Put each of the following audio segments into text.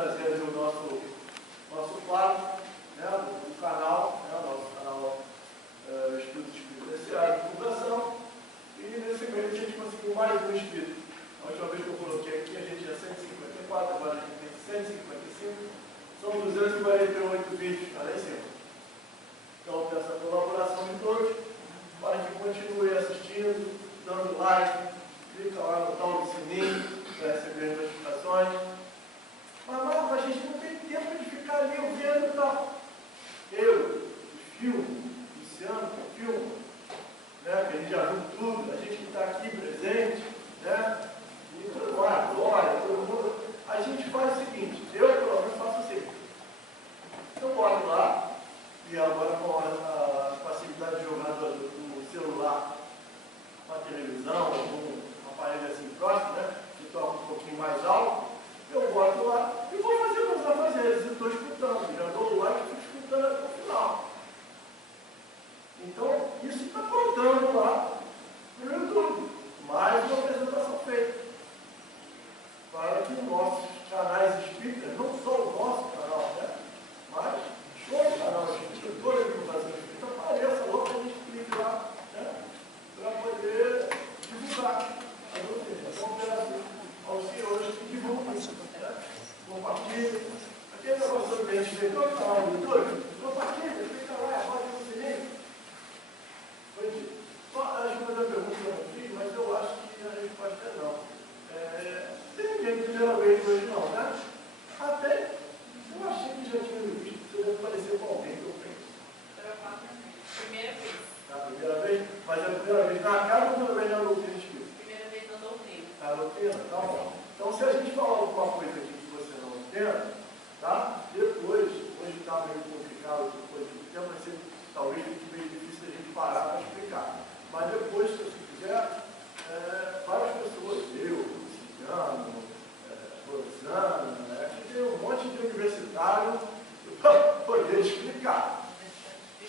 trazer ali o nosso quadro, né, do canal, né, o nosso canal Estudos Espírita de Divulgação, e nesse mês a gente conseguiu mais um inscrito. A última vez que eu coloquei aqui, a gente tinha 154, agora a gente tem 155, são 248 vídeos, tá lá em cima. Então, peço a colaboração de todos, para que continue assistindo, dando like, clica lá no tal do sininho, para receber notificações. Mas, Marcos, a gente não tem tempo de ficar ali vendo tal. Eu, filme, Luciano, filme, né, que a gente já viu tudo, a gente que está aqui presente, né, e todo mundo, a Glória, todo mundo, a gente faz o seguinte, eu pelo menos faço assim, eu boto lá, e agora com a facilidade de jogar do celular com a televisão, com um aparelho assim próximo, né, que toca um pouquinho mais alto, eu boto lá e vou fazer meus afazeres, eu estou escutando, já dou o like e fico escutando até o final. Então, isso está contando lá no YouTube. Mais uma apresentação feita. Para que nossos canais espíritas, não só o nosso canal, né, mas todo canal espírita, toda a divulgação espírita, apareça logo que a gente clique lá, né, para poder divulgar a doutrina. Então, peço aos senhores que divulguem, né, compartilhem. Aquele negócio que a gente fez no canal do YouTube, compartilha, fica lá, bota no sininho. Acho que uma pergunta que eu não fiz, mas eu acho que a resposta é não. Tem ninguém primeira vez hoje não, né? Até eu achei que já tinha me visto, você deve parecer com alguém que eu penso. Primeira vez. A primeira vez? Mas é a primeira vez na casa ou a primeira vez na doutrina espírita? Primeira vez na doutrina. Na doutrina? Tá bom. Então, se a gente falar alguma coisa aqui que você não entenda, tá? Depois, hoje está meio complicado, depois do tempo, vai ser talvez fique meio difícil a gente parar para explicar. Mas depois, se você quiser, várias pessoas, eu, Luciano, Rosana, né, que tem um monte de universitário para poder explicar.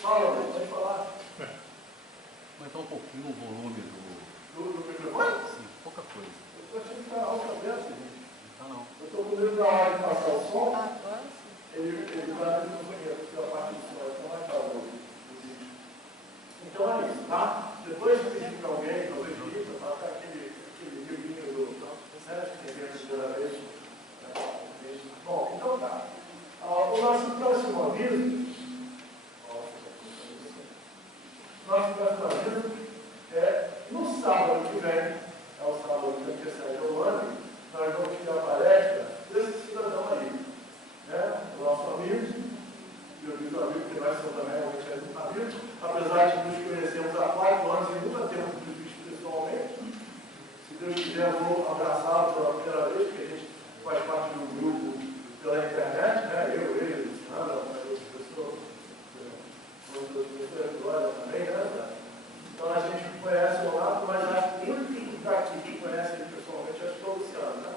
Fala, pode falar. Aumentar um pouquinho o volume Do microfone? Sim, pouca coisa. Eu estou achando que está alto aberto, gente. Não, não. Eu estou com medo da hora de passar o som. Ele vai no banheiro, porque a parte do som vai ficar mais calma o vídeo. Então é isso, tá? Depois de pedir para alguém, talvez Rita, passar aquele livrinho do Sérgio, que tem a primeira vez. Bom, então tá. O nosso próximo aviso, é no sábado que vem, é o sábado que antecede ao ano, nós vamos ter a palestra desse cidadão aí, né? O nosso amigo, e eu digo amigo, porque nós somos também amigos, apesar de nos conhecermos há 4 anos e nunca termos nos visto pessoalmente. Se Deus quiser, eu vou abraçá-lo pela primeira vez, porque a gente faz parte do grupo pela internet, né? Eu, ele, Luciana, outras pessoas, Glória também, né? Então a gente conhece o Olavo, mas acho que o único que está aqui que conhece ele pessoalmente, acho que é o Luciano, né?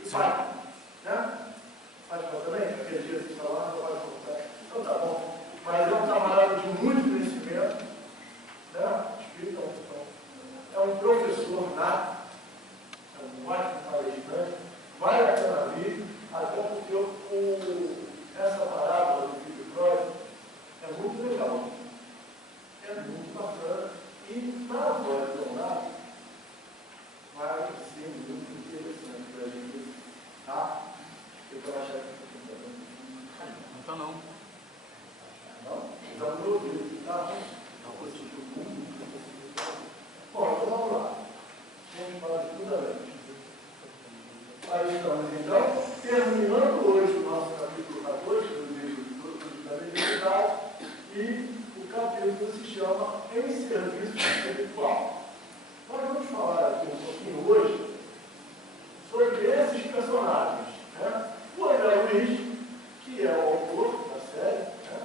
E Fátima, né? Fátima também, aquele dia que você está lá, não vai contar. Então tá bom. Mas é um camarada de muito conhecimento, né? Espírita, é um professor nato, é um ótimo palestrante, vale a pena vir, até porque essa parábola do filho pródigo é muito legal, é muito bacana, e na voz do Leonardo vai ser muito interessante para a gente, tá? Eu estou achando que Não está não. não? Já não ouviu, tá? Não foi muito. Bom, então vamos lá. Vamos falar de tudo além. Aí estamos, então, terminando hoje o nosso capítulo 14 do livro da Mediunidade, e o capítulo se chama Em Serviço Espiritual. Nós vamos falar aqui um pouquinho hoje sobre esses personagens, né? O André Luiz, que é o autor da série, né?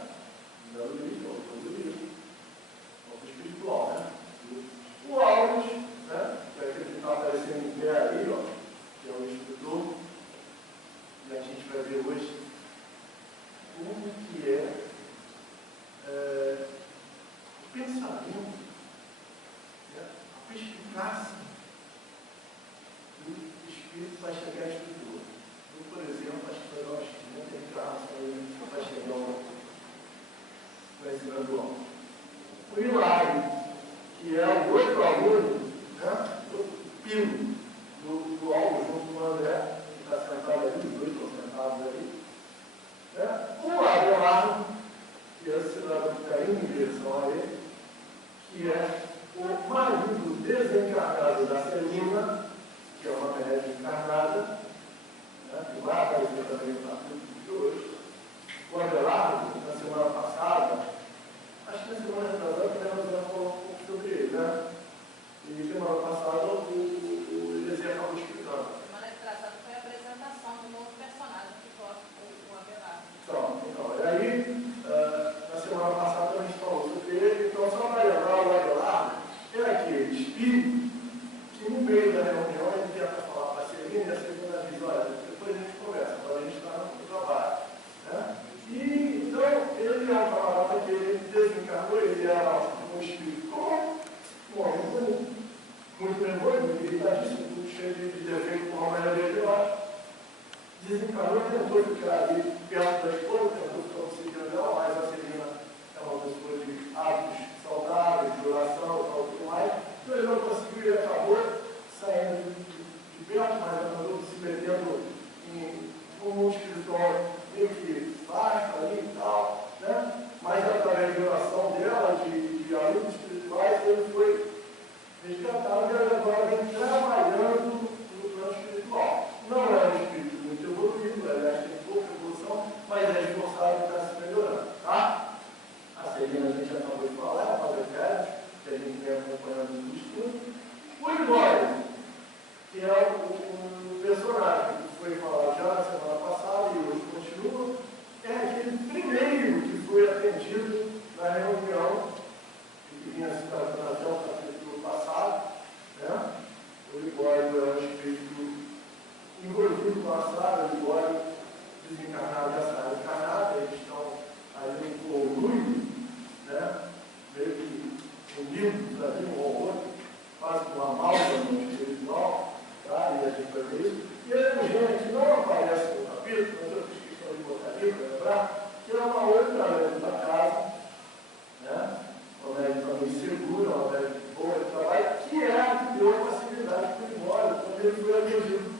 André Luiz, o autor do livro, autor espiritual, né? O Alves, né? Que é aquele que está aparecendo em pé aí, ó, que é o instrutor, e a gente vai ver hoje como que é o pensamento, né? A perspicácia do espírito para chegar à estrutura. Eu, por exemplo, acho que foi uma também no capítulo de hoje. O Abelardo, na semana passada, acho que na semana retrasada, nós falamos um pouco sobre ele, né? E semana passada o Eliezer acabou explicando. Semana retrasada foi a apresentação do novo personagem que toca o Abelardo. Então, e aí, na semana passada a gente falou sobre ele, então só para lembrar o Abelardo, é aquele espírito que no meio da reunião ele tenta falar para a Celina, e a Celina diz, olha, depois a gente conversa, agora a gente está no trabalho. Né? E então, ele é um camarada que ele desencarnou, ele era um espírito comum, um homem comum, muito nervoso, muito irritadíssimo, muito cheio de defeito, como a maioria de nós. Desencarnou e tentou ficar ali perto da esposa, tentou ficar auxiliando dela, mas a Celina é uma pessoa de hábitos saudáveis, de oração e tal, tudo mais. Então ele não conseguiu, ele acabou saindo de perto, mas acabou se metendo em um escritório meio que baixo ali e tal, né? Mas através de oração dela, de alunos espirituais, ele foi resgatado e agora vem trabalhando no plano espiritual. Não é um espírito muito evoluído, aliás, tem pouca evolução, mas é esforçado e está se melhorando, tá? A Celina, a gente já acabou de falar, é uma das que a gente vem acompanhando no estudo. O Libório, que é o personagem que foi falado já na semana passada e hoje continua, é aquele primeiro que foi atendido na reunião que vinha se tratando até o capítulo passado, né? O Libório é um espírito envolvido com a Sara, o Libório desencarnado e a Sara encarnada, eles estão ali em conluio, né? Meio que unidos ali um ao outro, quase uma amálgama espiritual, tá? E a gente vai ver isso. E a Eugênia, que não aparece no capítulo, mas eu fiz questão de botar ali para lembrar, que é uma outra lenda da casa, né? Uma médica também segura, uma médica boa de trabalho, que é a que deu facilidade para o Libório quando ele foi atendido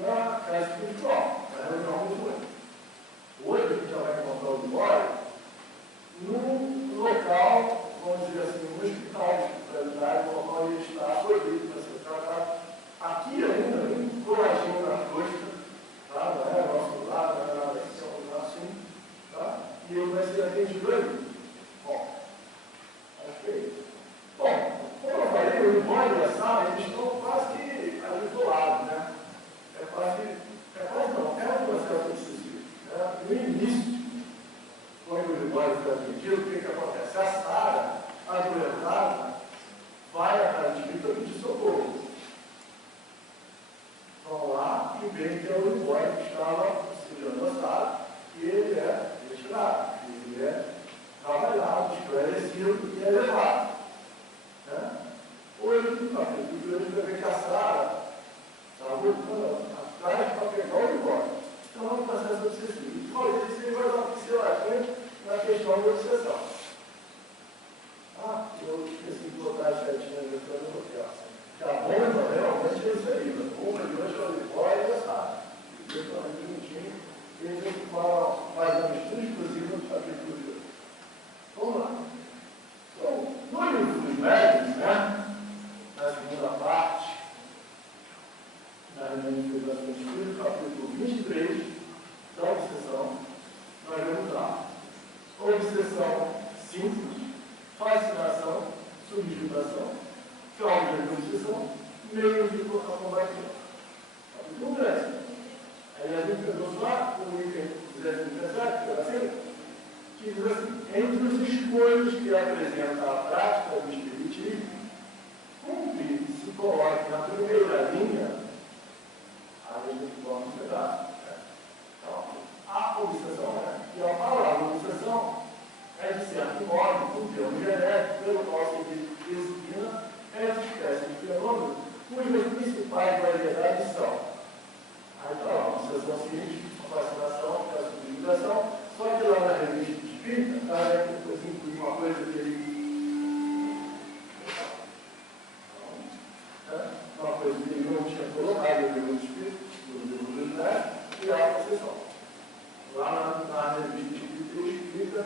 na casa espiritual, na reunião muito ruim. Hoje a gente já vai encontrar o Libório num local, vamos dizer assim, no hospital de espiritualidade, no qual ele está acolhido para ser tratado. Aqui ainda, um coladinho na costa, tá? Não é nosso lado, não é nada assim, é um lugar assim, tá? E ele vai ser atendido ali. Bom, acho que é isso. Bom, como eu falei, o Libório e a Sara, eles estão quase que ali do lado, né? É quase não, é um processo excessivo. Né? No início, quando o Libório foi atendido, o que acontece? A Sara, adoentada, vai à espírita pedir socorro. Vão lá e veem que é o Libório que estava auxiliando a Sara, e ele é retirado, ele é trabalhado, esclarecido e elevado. Né? Hoje, no capítulo, a gente vai ver que a Sara está voltando atrás para pegar o Libório. Então é um processo obsessivo. E falei isso, ele vai aparecer lá frente na questão da obsessão. Eu esqueci de botar as setinhas aqui para não bloquear. Que a bomba realmente é isso aí. A bomba de hoje é o Libório e a Sara. E eu estou aqui bonitinho. E a gente faz uma mistura exclusiva no capítulo de hoje. Vamos lá. Então, no livro dos médiuns, né? Na segunda parte, na Manifestação do Espírito, capítulo 23, da obsessão, nós vamos lá. Obsessão simples, fascinação, subjugação, causa de obsessão, meio de combater. Capítulo 3. Aí a gente pegou lá o item 217, que era assim, que diz assim, entre os escolhos que apresenta a prática do espiritismo, cumpre se coloque na primeira linha, a gente toma um pedaço. Então, a obsessão, né? E a palavra obsessão é, de certo modo, um termo genérico pelo qual se designa essa espécie de fenômeno cujas principais variedades são a obsessão científica, a fascinação, a subjugação, só que lá na revista espírita, depois inclui uma coisa que ele. Uma coisa que ele não tinha colocado no livro espírita, no livro dos médicos, e a obsessão. Lá na revista espírita ele explica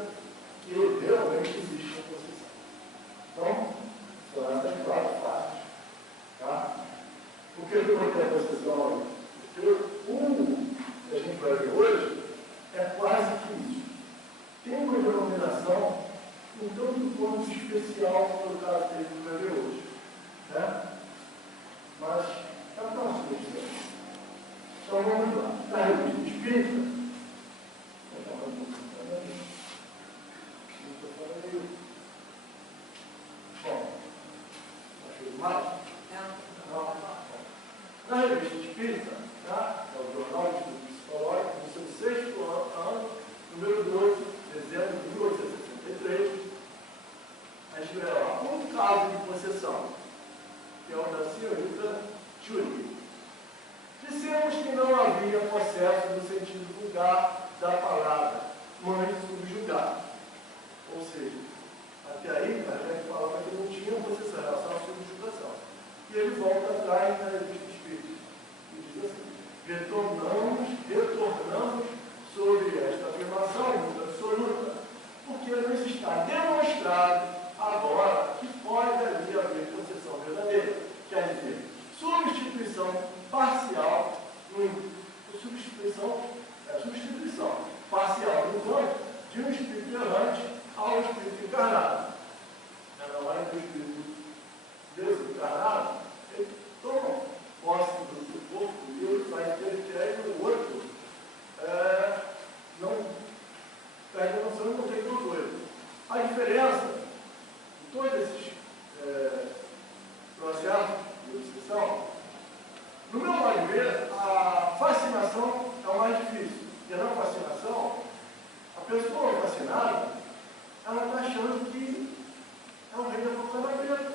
que realmente existe a possessão. Então, são essas quatro partes. Tá? Por que eu coloquei a possessão aí? Porque que a gente vai ver possesso no sentido vulgar da palavra, mãe subjugada. Ou seja, até aí, a gente falava que não tinha possessão, era só subjugação. E ele volta atrás na revista Espírita e diz assim: retornamos sobre esta afirmação muito absoluta, porque nos está demonstrado agora que pode ali haver possessão verdadeira. Quer dizer, substituição parcial, substituição parcial no corpo de um espírito errante ao espírito encarnado. Na hora que o espírito desencarnado, ele toma posse do corpo e ele vai ter que o outro não perde a noção e não tem controle. A diferença de todos esses processos de obsessão, no meu modo de ver, a fascinação é o mais difícil. Porque na fascinação, a pessoa fascinada, ela está achando que é o rei da cocaína preta.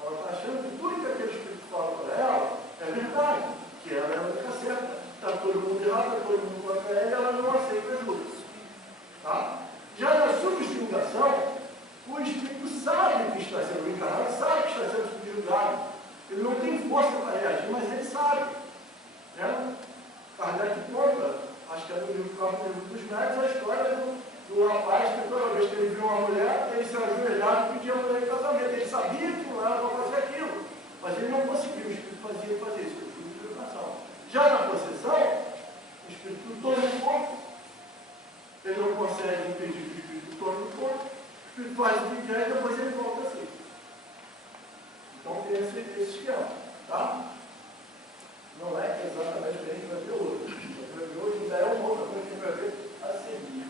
Ela está achando que tudo que aquele espírito fala para ela é verdade, que ela é a única certa. Está todo mundo errado, está todo mundo contra ela, e ela não aceita ajuda. Tá? Já na subjugação, o espírito sabe que está sendo encarnado, sabe que está sendo subjugado. Ele não tem força para reagir, mas ele sabe. Né? Kardec conta, acho que é no livro dos Médicos, a história do rapaz que toda vez que ele viu uma mulher, ele se ajoelhava e pedia a mulher em casamento. Ele sabia que não era para fazer aquilo, mas ele não conseguia, o espírito fazia fazer isso, o espírito de educação. Já na possessão, o espírito toma o corpo, ele não consegue impedir que o espírito tome o corpo, o espírito faz o que quer e depois ele volta assim. Então tem esse esquema, tá? Não é exatamente o que a gente vai ver hoje. O que a gente vai ver hoje ainda é uma outra coisa que a gente vai ver a seguir.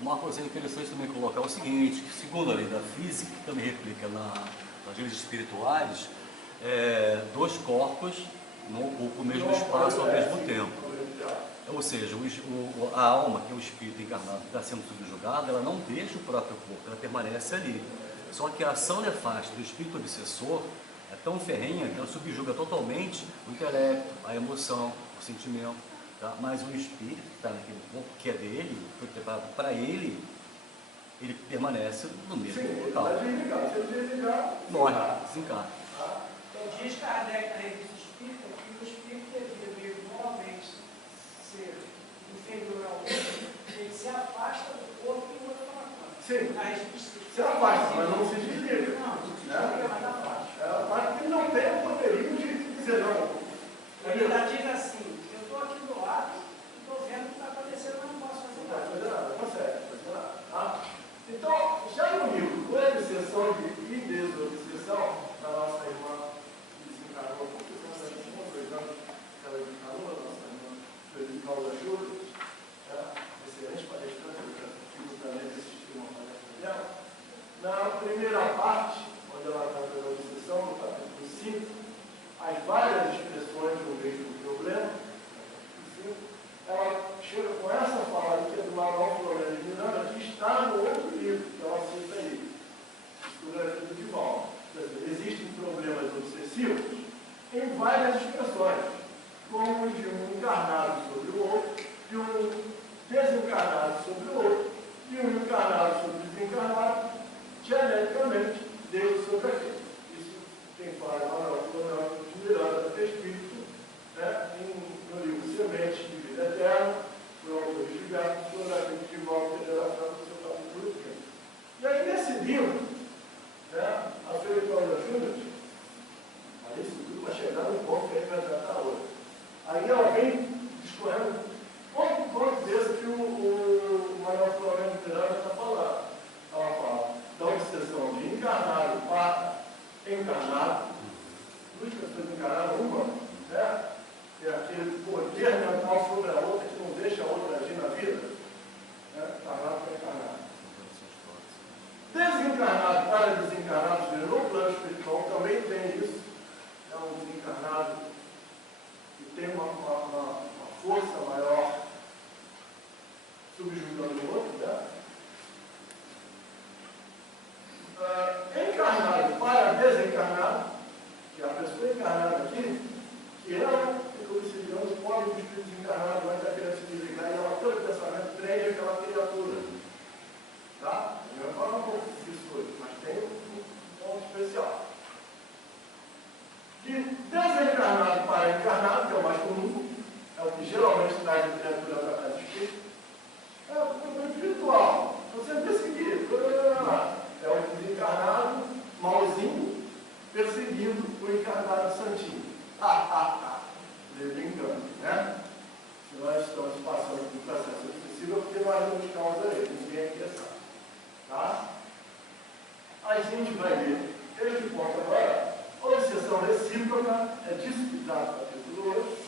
Uma coisa interessante também colocar é o seguinte, que segundo a lei da física, que também replica nas leis espirituais, dois corpos não ocupam o mesmo espaço ao mesmo tempo. Ou seja, a alma, que é o espírito encarnado, que está sendo subjugado, ela não deixa o próprio corpo, ela permanece ali. Só que a ação nefasta do espírito obsessor é tão ferrenha que ela subjuga totalmente o intelecto, a emoção, o sentimento. Tá? Mas o espírito que está naquele corpo, que é dele, foi preparado para ele, ele permanece no mesmo local. Se ele desligar, morre, desencarna. Então diz Kardec na revista espírita que o espírito deveria normalmente ser inferior ao outro, ele se afasta do corpo e o outro toma conta. Sim. Se afasta, mas não se desliga. Não, se desliga, mas afasta. A parte que não tem o poderio de dizer não. Ele ainda diz assim: eu estou aqui do lado, estou vendo o que está acontecendo, mas não posso fazer Não vai nada. fazer nada, não consegue fazer nada. Tá? Então, já no livro Obsessão e Desobsessão, da nossa irmã que desencarnou, porque nós já tínhamos 2 anos que ela desencarnou, a nossa irmã Felipe Paula Júlia, excelente palestrante, eu tive também de assistir uma palestra dela. Na primeira parte, onde ela trata da obsessão, no capítulo 5, as várias expressões do mesmo problema, ela chega com essa fala que é do Manuel Floresta de Miranda, que está no outro livro, que ela cita aí, Fotografia do Divaldo. Existem problemas obsessivos em várias expressões, como de um encarnado sobre o outro, de um desencarnado sobre o outro, de um encarnado sobre o desencarnado, geneticamente, Deus sobre aquilo. Isso quem fala é Manuel Floresta de Miranda, que é espírito, né, no livro Sementes de Vida Eterna, por autor de Gilberto, Fotografia de Divaldo, Federação do seu capítulo 15. E aí, nesse livro, né, a Felipe Paula Júnior, aí isso tudo vai chegar no ponto que a gente vai tratar hoje. Aí ela vem discorrendo ponto desse que o Manuel Floresta de Miranda está falando. Ela fala da obsessão de encarnado para encarnado, 2 pessoas encarnadas, uma, né? É aquele poder mental sobre a outra que não deixa a outra agir na vida, né? Encarnado para encarnado. Desencarnado para desencarnado, no plano espiritual também tem isso. É um desencarnado que tem uma força maior subjugando o outro, né? Encarnado para desencarnado, que é a pessoa encarnada aqui, que ela, como se digamos, pode o espírito desencarnado passando por processo excessivo, porque nós damos causa a ele, ninguém aqui sabe. Tá? A gente vai ver este ponto agora, obsessão recíproca, é disso que trata o capítulo 8,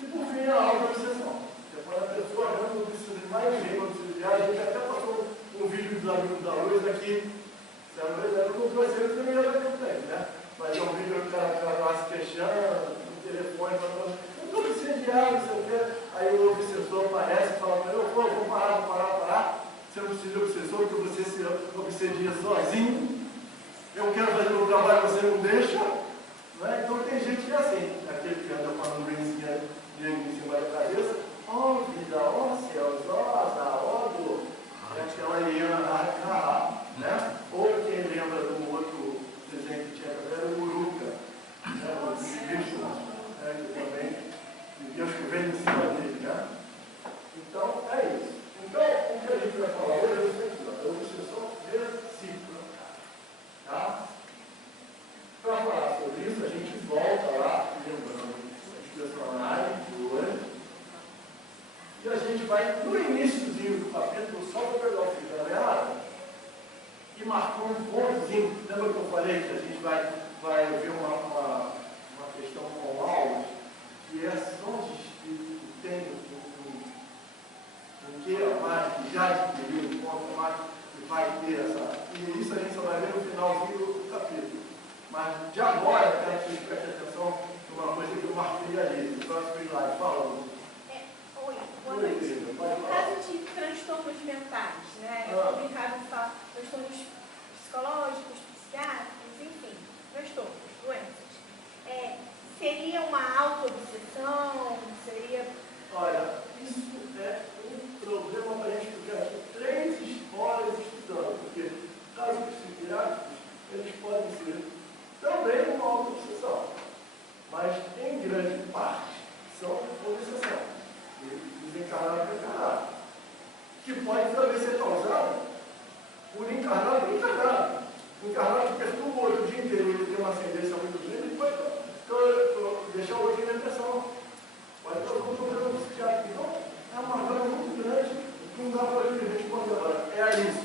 e por fim a auto-obsessão. Que é quando a pessoa realmente não precisa de mais ninguém, não precisa de viagem. A gente até passou um vídeo dos amigos da luz aqui, eu não trouxe ele porque eu não tenho, né? Mas é um vídeo que o cara estava se queixando, no telefone, falando, eu estou incendiado, não sei o quê. Aí o obsessor aparece e fala para ele, vou parar. Você não precisa de obsessor, porque você se obsedia sozinho. Eu quero fazer um trabalho que você não deixa. Não é? Então tem gente que é assim, aquele que anda com a nuvenzinha em cima da cabeça, ó vida, ó céus, ó azar, ó dor. É aquela hiena, né? Ou quem lembra de um outro desenho que tinha, era o Uruca, né? O bicho, né? Que também, Deus que vem em cima dele, né? Então, é isso. Então, o que a gente vai falar hoje é o seguinte, a obsessão recíproca. Tá? Para falar sobre isso, a gente volta lá, lembrando os personagens de hoje, e a gente vai, no iníciozinho do capítulo, só para pegar o fio da meada, e marcou um pontozinho. Lembra que eu falei que a gente vai ver uma questão com aulas, que é só de espírito que tem que a mais, que já adquiriu, um ponto mais, que vai ter essa. E isso a gente só vai ver no finalzinho do capítulo. Mas de agora, eu quero que vocês prestem atenção numa coisa que eu marquei ali, no próximo slide, falando. Oi, boa noite. No caso de transtornos mentais, né? É complicado falar transtornos psicológicos, psiquiátricos, enfim, transtornos, doenças. Seria uma auto-obsessão? Seria. Olha, isso é um problema para a gente ficar aqui 3 histórias estudando, porque casos psiquiátricos, eles podem ser também uma auto-obsessão, mas em grande parte são obsessão, desencarnado e encarnado, que pode também ser causado por encarnado e encarnado. O encarnado que perturba o outro o dia inteiro, ele tem uma ascendência muito grande, ele pode deixar o outro em depressão. Pode ter algum problema psiquiátrico. Então, é uma gama muito grande, não dá para a gente responder agora. É isso.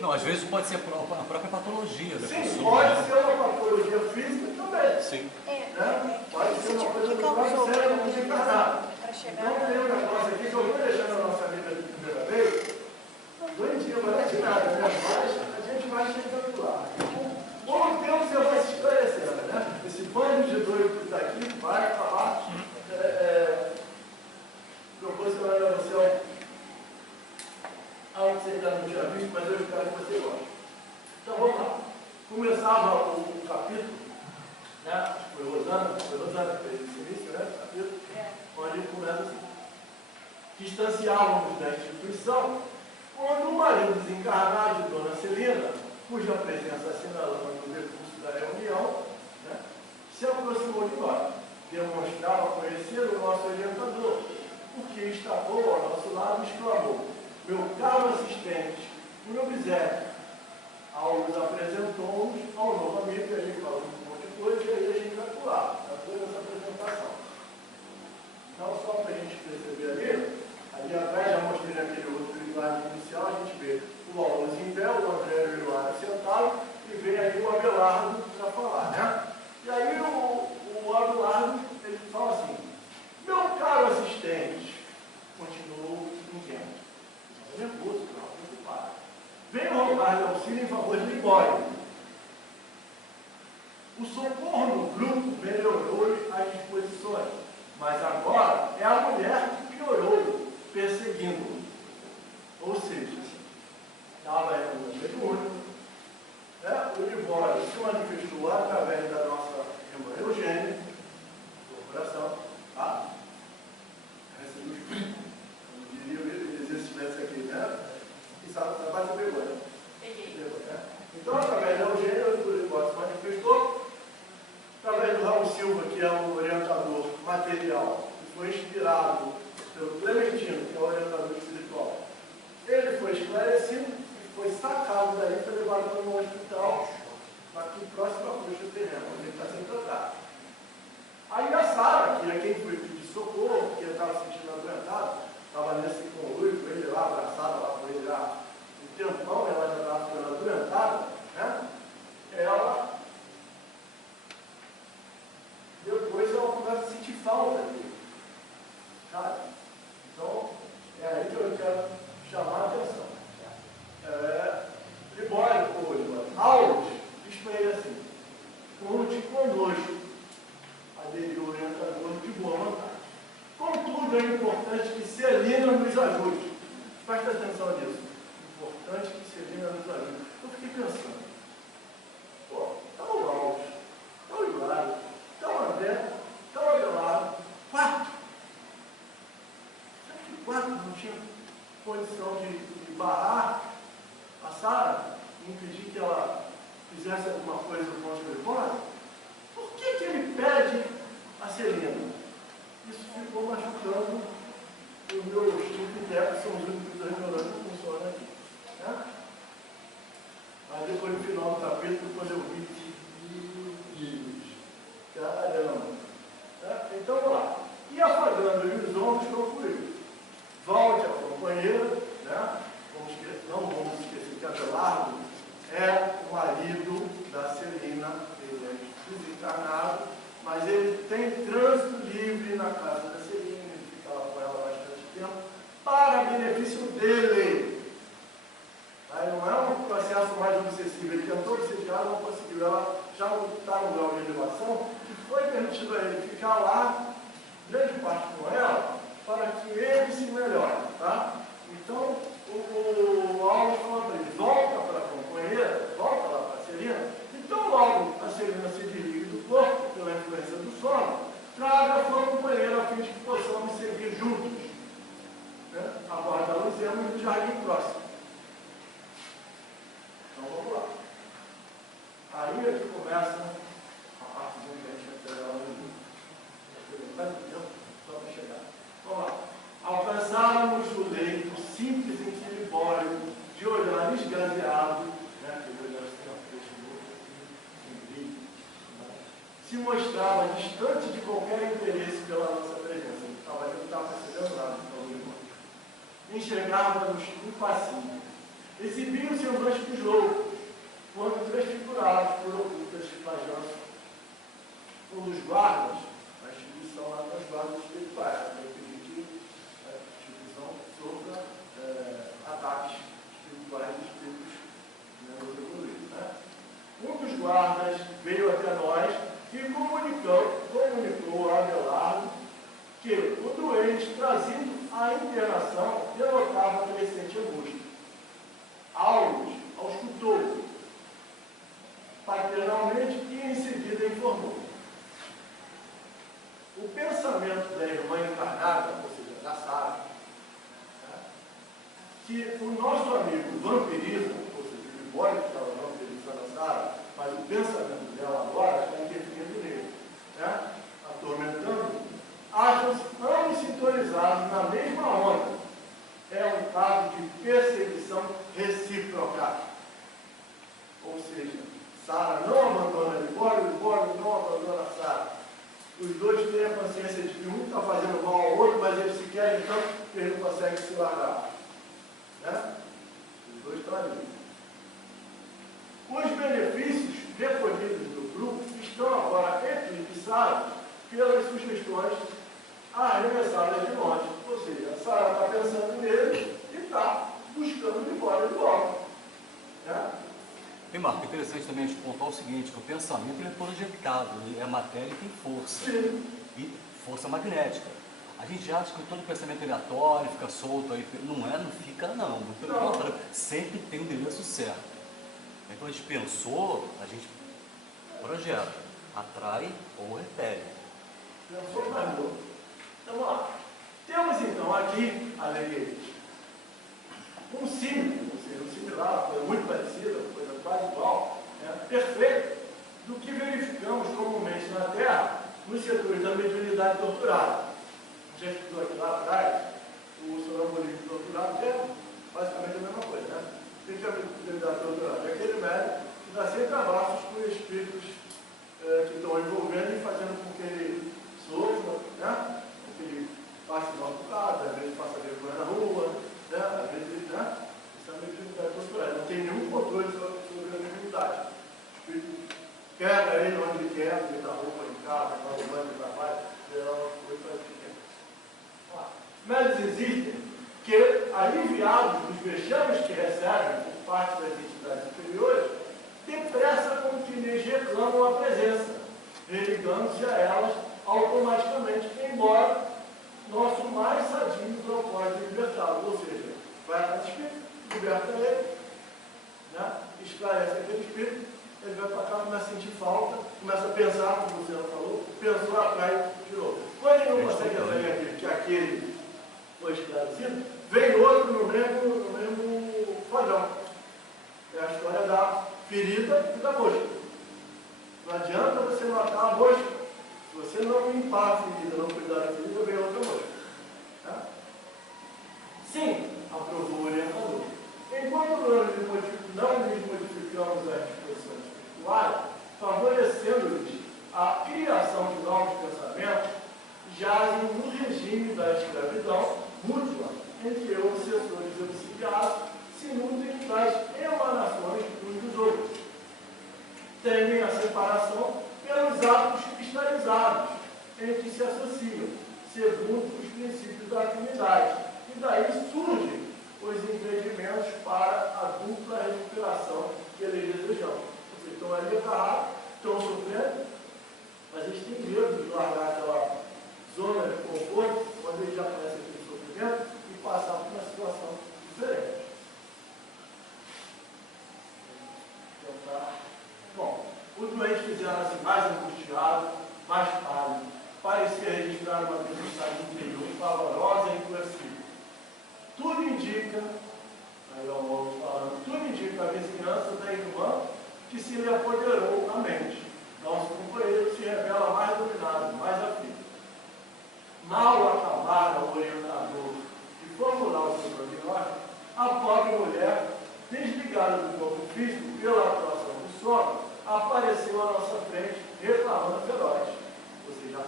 Não, às vezes pode ser a própria patologia da Sim, pessoa. pode Né? ser uma patologia física também. Sim. Né? Pode ser uma coisa do próprio cérebro desencarnado. Então tem um negócio aqui que eu vou deixando a nossa amiga de primeira vez. Doentinho, não é de nada, né? Mas a gente vai chegando lá. Com o tempo você vai se esclarecendo, né? Esse bando de doido que está aqui vai acabar proporcionando a você algo que você ainda não tinha visto, mas eu espero que você goste. Então vamos lá. Começava o capítulo, né? Foi Rosana que fez esse início, né? O capítulo, onde ele começa assim. Distanciávamos da instituição quando o marido desencarnado de Dona Celina, cuja presença assinalamos no decurso da reunião, né, se aproximou de nós. Demonstrava conhecer o nosso orientador, porque estacou ao nosso lado e exclamou: meu caro assistente, por obséquio. Ao nos apresentou-nos ao novo amigo, e a gente falou um monte de coisa, e aí a gente vai pular, depois dessa apresentação. Então, só para a gente perceber ali atrás, já mostrei naquele outro slide inicial, a gente vê o Wallace em pé, o André e o Eduardo sentado, e vem aí o Abelardo para falar, né? E aí o Abelardo, ele fala assim: meu caro assistente, continuou ingênuo, nervoso, preocupado, venho rogar-lhe auxílio em favor de Libório. O socorro no grupo melhorou-lhe as disposições, mas agora é a mulher que Sabe? Então, é aí que eu quero chamar a atenção. Libório, aulas, diz para ele assim: conte conosco, aderiu o orientador de boa vontade. Contudo, é importante que Celina nos ajude. Presta atenção nisso. Importante que Celina nos ajude. Eu fiquei pensando, está o Alves, está o Hilário, está o André, está o Abelardo, 4. Será que 4 não tinha condição de barrar a Sara e impedir que ela fizesse alguma coisa contra o Libório? Por que ele pede a Celina? Isso ficou machucando o meu instinto interno, que são os únicos dois neurônios que funcionam aqui. Né? Mas depois no final do capítulo, quando eu vi, caramba. Então vamos lá. E afagando os ombros, concluiu. Volte à companheira, né? Não vamos esquecer que Abelardo é o marido da Celina, ele é desencarnado, mas ele tem trânsito livre na casa da Celina, ele fica lá com ela bastante tempo, para benefício dele. Aí não é um processo mais obsessivo, ele tentou obsediar, não conseguiu, ela já está no grau de elevação, e foi permitido a ele ficar lá, grande parte com ela, para que ele se melhore, tá? Então, o Alves falou para ele: volta para a companheira, volta lá para a Celina. Então, logo a Celina se dirige do corpo, pela influência do sono, traga a sua companheira a fim de que possamos seguir juntos, né? Aguardá-los no jardim próximo. Então, vamos lá. Aí é que começa a parte que a gente vai pegar lá no livro. Só para chegar. Vamos lá. Alcançamos o leito simples em que Libório, de olhar esgazeado, né, que olhar se mostrava distante de qualquer interesse pela nossa presença. Não estava percebendo nada, enxergávamos impassíveis. Exibiam semblantes dos loucos, quando transfigurados por ocultas flagelações. Um dos guardas, a instituição lá das guardas espirituais, a instituição sofra ataques espirituais de espíritos evoluídos. Né? Um dos guardas veio até nós e comunicou a Abelardo que o doente, trazido à internação, denotava crescente angústia. Alves auscultou paternalmente e em seguida informou. O pensamento da irmã encarnada, ou seja, da Sara, que o nosso amigo vampiriza, ou seja, o Libório que estava vampirizando a Sara, mas o pensamento dela agora está interferindo nele, né? Atormentando, acham-se ambos sintonizados na mesma onda. É um caso de perseguição recíproca. Ou seja, Sara não abandona Libório, Libório não abandona Sara. Os dois têm a consciência de que um está fazendo mal ao outro, mas eles se querem tanto que eles não conseguem se largar. Né? Os dois estão ali. Os benefícios recolhidos do grupo estão agora eclipsados pelas sugestões arremessadas de longe. Ou seja, a Sara está pensando nele e está buscando de fora de volta. Né? E Marco, é interessante também a gente pontuar o seguinte, que o pensamento ele é projetado, ele é matéria e tem força. Sim. E força magnética. A gente acha que todo pensamento é aleatório, fica solto aí. Não é, não fica não. Pelo contrário, sempre tem o endereço certo. Então a gente pensou, a gente projeta, atrai ou repele. Pensou mais novo. Então vamos lá. Temos então aqui a lei um símil, ou seja, um similar, coisa muito parecida, coisa quase igual, né, perfeito, do que verificamos comumente na Terra nos setores da mediunidade torturada. Já estudou aqui lá atrás o sonambulismo torturado, é basicamente a mesma coisa, né? O que é a mediunidade torturada? É aquele médico que dá sempre abraços por espíritos que estão envolvendo e fazendo com que ele sofra, né? Com que ele passe mal por casa, às vezes faça vergonha na rua, né? Às vezes, né? Isso é a mediunidade torturada. Não tem nenhum controle sobre a mediunidade. O espírito pega ele onde ele quer, ele dá roupa em casa, faz o banho de trabalho, é uma coisa pequena. Vamos lá. Médicos existem que, aliviados dos vexames que recebem por parte das entidades superiores, depressa como que lhes reclamam a presença, religando-se a elas automaticamente, embora nosso mais sadio propósito de libertá-los, ou seja, vai para o espírito, liberta ele, né? Esclarece aquele espírito, ele vai para cá, começa a sentir falta, começa a pensar, como você falou, pensou, atrai de novo. Quando ele não consegue atrair aquele, que aquele foi esclarecido, vem outro no mesmo padrão. É a história da ferida e da mosca. Não adianta você matar a mosca. Se você não limpar a ferida, não cuidar da ferida, vem outra mosca. Tá? Sim, aprovou o orientador. Enquanto não lhes modificamos as disposições espirituais, favorecendo-lhes a criação de novos pensamentos, jazem no regime da escravidão mútua, em que obsessores e obsidiados se nutrem das emanações uns dos outros. Temem a separação pelos atos cristalizados em que se associam, segundo os princípios da afinidade. E daí surgem os impedimentos para a dupla recuperação que eles desejam. Vocês estão ali agarrados, estão sofrendo, mas eles têm medo de largar aquela zona de conforto, quando eles já conhecem aquele sofrimento, e passar por uma situação diferente. Então, tá. Bom, os doentes fizeram-se mais angustiados, mais pálidos, parecia registrar uma tempestade interior pavorosa e inflexible. Tudo indica, aí é o outro falando, tudo indica a vizinhança da irmã que se lhe apoderou a mente. Nosso companheiro se revela mais dominado, mais aflito. Mal acabara o orientador de formular o seu prognóstico, a pobre mulher, desligada do corpo físico pela atuação do sono, apareceu à nossa frente, reclamando feroz. Ou seja,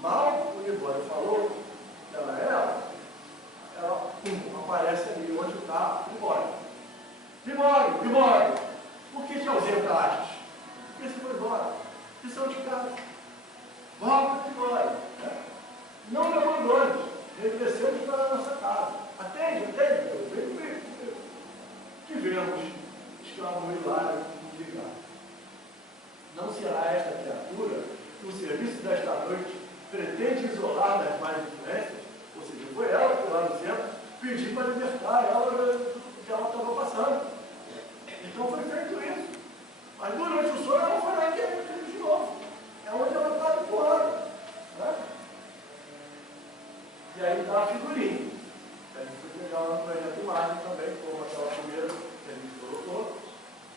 mal o Libório falou, ela é ela aparece ali onde está Libório. Libório, por que te ausentaste? Porque você foi embora. Lição de casa. Volta, Libório. Não me abandones. Regressemos para a nossa casa. Atende. Vem. Tivemos exclamou Hilário indigado. Não será esta criatura que o serviço desta noite pretende isolar das mais influências? Ou seja, foi ela que lá no centro pediu para libertar ela do que ela estava passando. Então foi feito isso. Mas durante o sono ela foi lá e fez de novo. É onde ela está empurrando. Né? E aí está a figurinha. A gente foi pegar lá no projeto de imagem também, como aquela primeira que a gente colocou.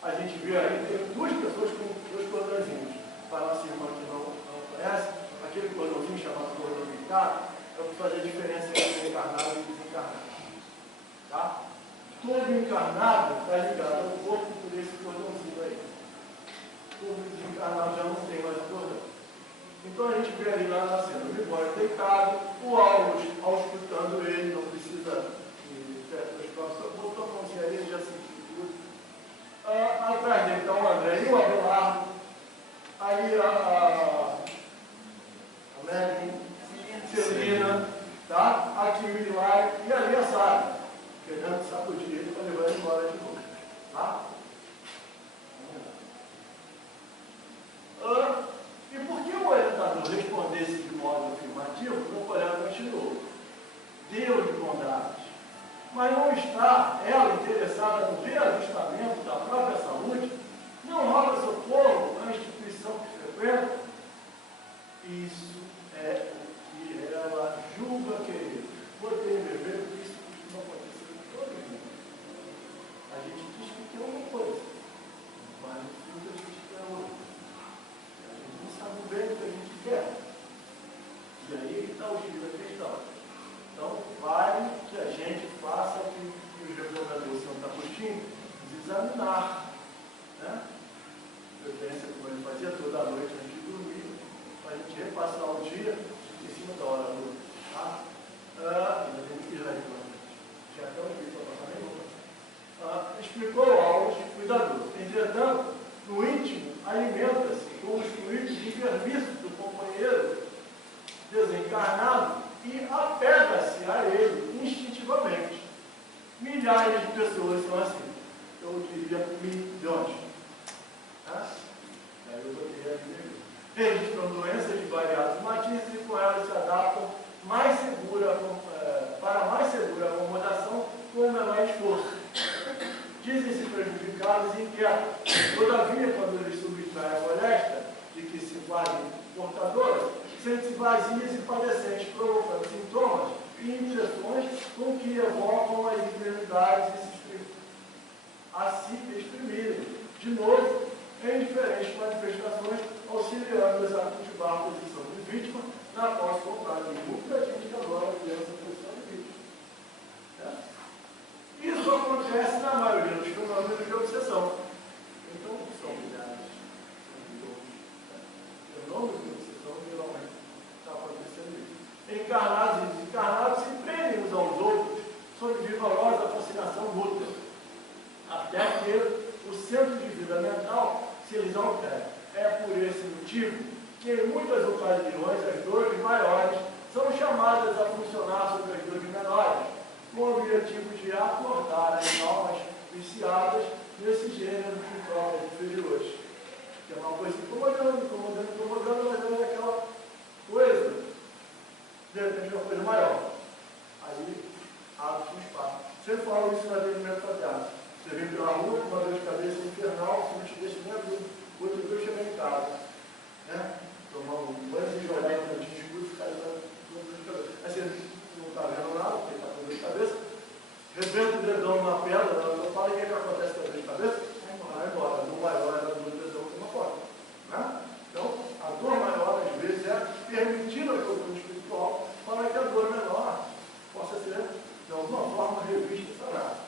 A gente viu aí, tem duas pessoas com dois cordãozinhos. Para a nossa irmã que não conhece, aquele cordãozinho chamado cordão militar é o que faz a diferença entre encarnado e desencarnado. Tá? Todo encarnado está ligado ao corpo por esse cordãozinho aí. Todo desencarnado já não tem mais o cordão. Então a gente vê ali lá na cena, o Libório deitado, o Aulus auscultando ele, não precisa de botou a mãozinha ali, ele já sentiu tudo. Atrás dele está o André e o Abelardo. Aí a Melvin, Celina, tá? Aqui o Hilário e ali a Sara, querendo sacudir ele para levar ele embora de novo. Tá? E por que o orientador respondesse de modo afirmativo, o colega continuou. Deu-lhe bondades, mas não está ela interessada no reajustamento da própria saúde? Não roga socorro à instituição que frequenta? Isso é o que ela julga querer. Botei beber, porque isso costuma acontecer com todo mundo. A gente diz que tem uma coisa, mas no fundo a gente quer outra. A gente não sabe bem o que a gente quer. E aí está o X da questão. Então, vale que a gente faça o que o recomendador Santo Agostinho examinar. Né? Eu penso como ele fazia toda noite antes de dormir, para a gente repassar o dia em cima da hora do outro. Tá? Ainda tem que ir lá de novo. Já até o dia para passar nenhuma. Explicou Aulus, cuidadoso. Entretanto, no íntimo, alimenta-se com os fluidos enfermiços do companheiro desencarnado e apega-se a milhares de pessoas são assim. Eu diria milhões. Tá? Aí eu botei aqui. Registram doenças de variados matizes e com elas se adaptam para mais segura acomodação com o menor esforço. Dizem-se prejudicados e inquietos. Todavia, quando eles subtraem a moléstia de que se fazem portadoras, sentem-se vazias e padecentes, provocando sintomas e impressões com que evocam as enfermidades a se exprimirem. De novo, em diferentes manifestações, auxiliando-as a cultivar a posição de vítima, na qual se compara muita gente que agora tem essa posição de vítima. Isso acontece na maioria dos fenômenos de obsessão. Então, são milhares, são milhões. Fenômenos de obsessão, geralmente, está acontecendo isso. Encarnados e desencarnados se prendem uns aos outros sob vigorosa fascinação mútua, até que o centro de vida mental se lhes altere. É por esse motivo que, em muitas ocasiões, as dores maiores são chamadas a funcionar sobre as dores menores, com o objetivo de acordar as almas viciadas nesse gênero de provas inferiores. Que é uma coisa incomodando, mas é aquela coisa, de repente, uma coisa maior. Aí, abre-se um espaço. Você fala isso na atendimento faseado. Você vem pela rua com uma dor de cabeça infernal, você não te deixa nem abrir. Outro dia eu cheguei em casa, né? Tomar um banho de jogar em um escuro e ficar com dor de cabeça. Aí você não está vendo nada, porque está com dor de cabeça, rebenta o dedão numa pedra, eu falo, o que acontece com a dor de cabeça? Vai embora. A dor maior é a dor de dedão que uma forma. Né? Então, a dor maior, às vezes, é permitida pelo mundo espiritual para que a dor menor possa ser, de alguma forma, revista e sanada.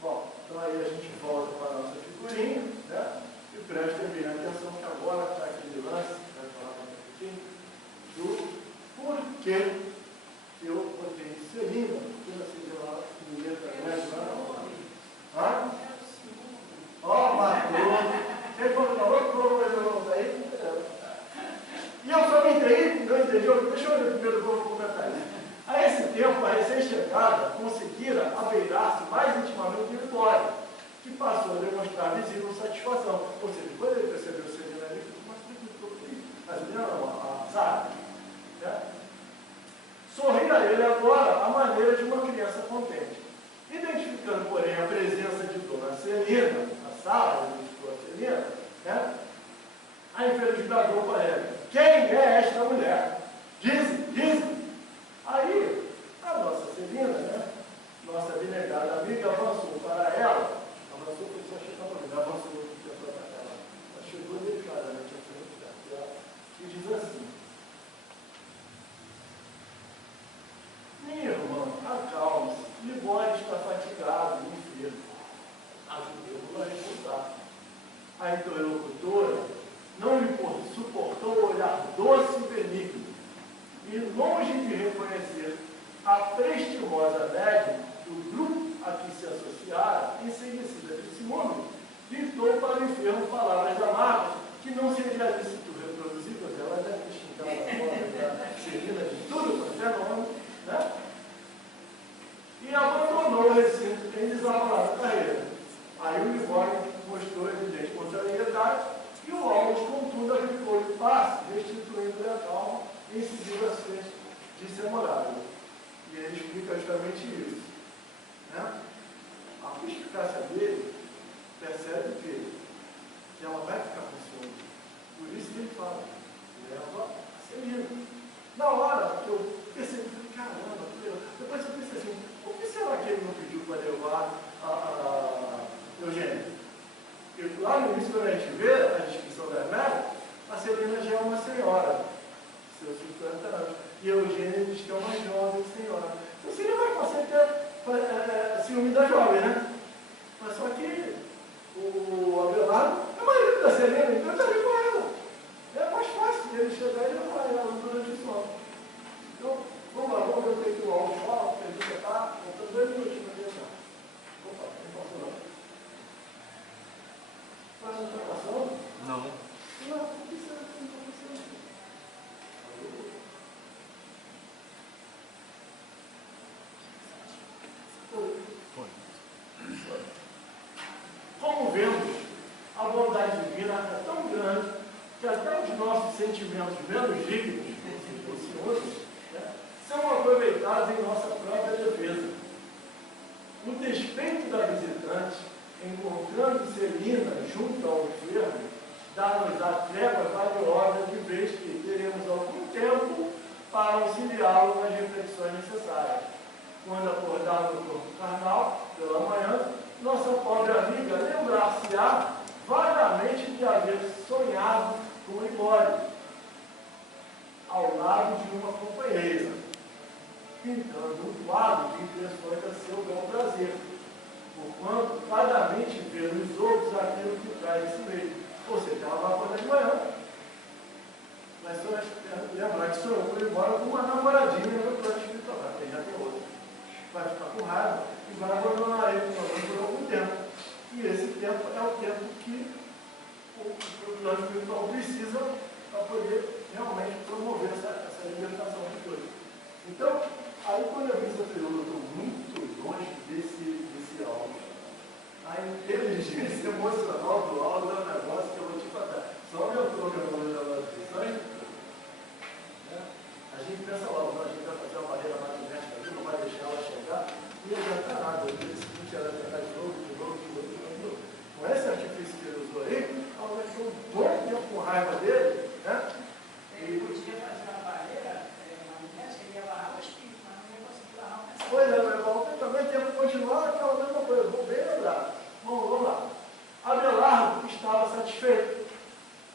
Bom, então aí a gente volta para a nossa figurinha, né? E prestem bem atenção que agora está aquele lance, vai falar um pouquinho, do porquê eu botei Celina, porque eu sei lá, letra grande lá. Hã? Ó, matou. Quem falou, eu aí, e eu só não entendi, deixa eu ler primeiro, vou comentar isso. A esse tempo, a recém-chegada conseguira abeirar-se mais intimamente de Vitória, que passou a demonstrar visível satisfação. Ou seja, quando ele percebeu o Celina ali, mas a Celina não, a Sara, né? Sorri a ele agora a maneira de uma criança contente. Identificando, porém, a presença de Dona Celina, a Sara, a Celina, né? A infeliz bradou para ele: quem é esta mulher? Diz. Aí, a nossa Celina, né, nossa abnegada amiga, avançou para ela, avançou porque só chegou para mim, avançou para ela, ela chegou delicadamente à frente dela, e diz assim: minha irmã, acalme-se, Libório está fatigado e enfermo. Ajudeu-o a repousar. A interlocutora não lhe suportou o olhar doce e benigno, e longe de reconhecer a prestimosa médium do grupo a que se associara, enseguida de ciúme, ditou para o enfermo palavras amargas que não seria lícito reproduzir, porque ela deve ter xingado a moda da Celina de tudo quanto é nome, né? E abandonou o recinto em desabalada carreira. Aí o Libório mostrou evidente contrariedade e o Alves, contudo, aplicou o passe, restituindo-lhe a calma e em seguida as frente de ser morável. E ele explica justamente isso. Né? A perspicácia dele percebe que ela vai ficar com ciúme. Por isso que ele fala: leva a Celina. Na hora que eu percebi, caramba, depois eu pensei assim: por que será que ele não pediu para levar a Eugênia? Porque lá no início, quando a gente vê a descrição da Emélia, a Celina já é uma senhora, seus 50 anos. E a Eugênia diz que é uma jovem senhora. Então seria mais fácil ter ciúme da jovem, né? patriarca é tão grande que até os nossos sentimentos menos dignos, como se fosse outros, né, são aproveitados em nossa própria defesa. O despeito da visitante, encontrando Celina junto ao enfermo, dá-nos a trégua valiosa de vez que teremos algum tempo para auxiliá-lo nas reflexões necessárias. Quando acordar no corpo carnal, pela manhã, nossa pobre amiga lembrar-se-á vagamente de haver sonhado com Libório, ao lado de uma companheira, pintando um quadro de impressões a seu bel prazer, porquanto vagamente vê nos outros aquilo que traz esse meio. Ou seja, ela vai acordar de manhã, mas só lembrar que sonhou com Libório com uma namoradinha no plano espiritual, porque já tem outra. Vai ficar com raiva e vai abandonar ele por algum tempo. E esse tempo é o tempo que o plano espiritual precisa para poder realmente promover essa libertação de coisas. Então, aí quando eu vi essa pergunta, eu estou muito longe desse áudio. A inteligência emocional do áudio é um negócio que eu vou te contar. Só aumentou meu número de visualizações. A gente pensa logo, a gente vai fazer uma barreira magnética aqui, não vai deixar ela chegar, e não adianta nada. Eu disse que ela vai tentar de novo. Com esse artifício que ele usou aí, ela vai ficar um bom tempo com raiva dele, né? Ele podia fazer uma barreira magnética, ele ia barrar o espírito, mas não ia conseguir barrar o pensamento. Pois é, meu irmão, também tem que continuar aquela mesma coisa. Vou bem lembrar. Vamos lá. Abelardo estava satisfeito.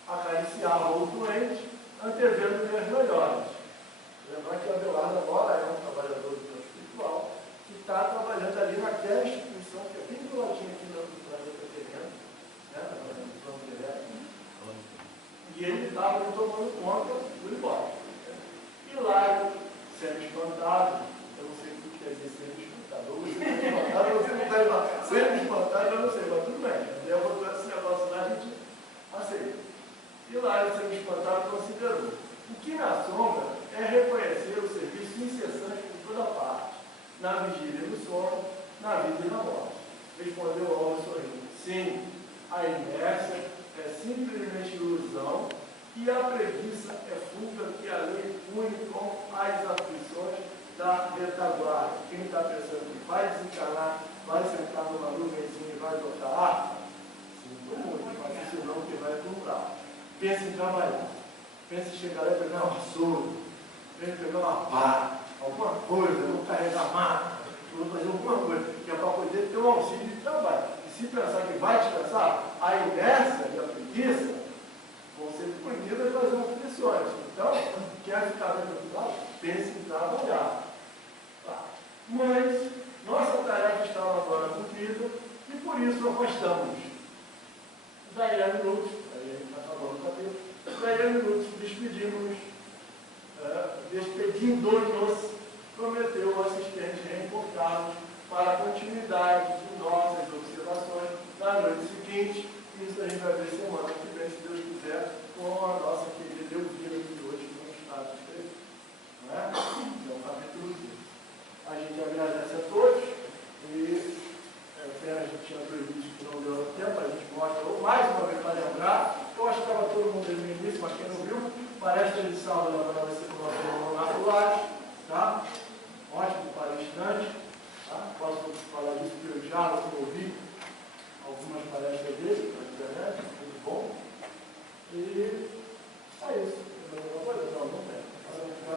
Acariciava o doente, antevendo dias melhores. Lembrar que Abelardo agora é um trabalhador do plano espiritual que está trabalhando ali naquela instituição que é bem coladinha aqui no planeta Terreno, né, no plano direto. E ele estava tomando conta do Libório. E lá, sendo espantado, eu não sei o que quer dizer sendo espantado, ou você está espantado, ou você não está espantado. Sendo espantado, eu não sei, mas tudo bem. Eu botou esse negócio lá, a gente aceita. E lá, ele sendo espantado, considerou: o que me assombra é reconhecer o serviço incessante por toda parte, na vigília do sono, na vida e na morte. Respondeu o homem sorrindo: sim, a inércia é simplesmente ilusão e a preguiça é fuga que a lei pune com as aflições da retaguarda. Quem está pensando que vai desencarnar, vai sentar numa nuvenzinha e vai tocar ar, sinto muito, mas isso não que vai comprar. Pense em trabalhar, pense em chegar lá e pegar uma vassoura, pense em pegar uma pá, alguma coisa, vou carregar máquina, vou fazer alguma coisa, que é para poder ter um auxílio de trabalho. E se pensar que vai descansar, a inércia e a preguiça vão ser punidas pelas aflições. Então, quer ficar bem preocupado? Pense em trabalhar. Tá. Mas, nossa tarefa estava agora cumprida e por isso afastamos. Daí a minutos, aí a gente está acabando o cabelo, daí a minutos despedimos-nos, despedindo-nos, prometeu o assistente reencontrarmos para a continuidade de nossas observações na noite seguinte. Isso a gente vai ver semana que vem, se Deus quiser, com a nossa querida Elvira, que hoje não está escrito. Não é? Então, capítulo 20. A gente agradece a todos e a gente tinha previsto que não deu tempo, a gente mostra mais uma vez para lembrar. Eu acho que estava todo mundo no início, mas quem não viu, parece que de sábado agora vai ser com o nosso irmão Renato Lares, tá? Ótimo palestrante, tá? Posso falar disso porque eu já ouvi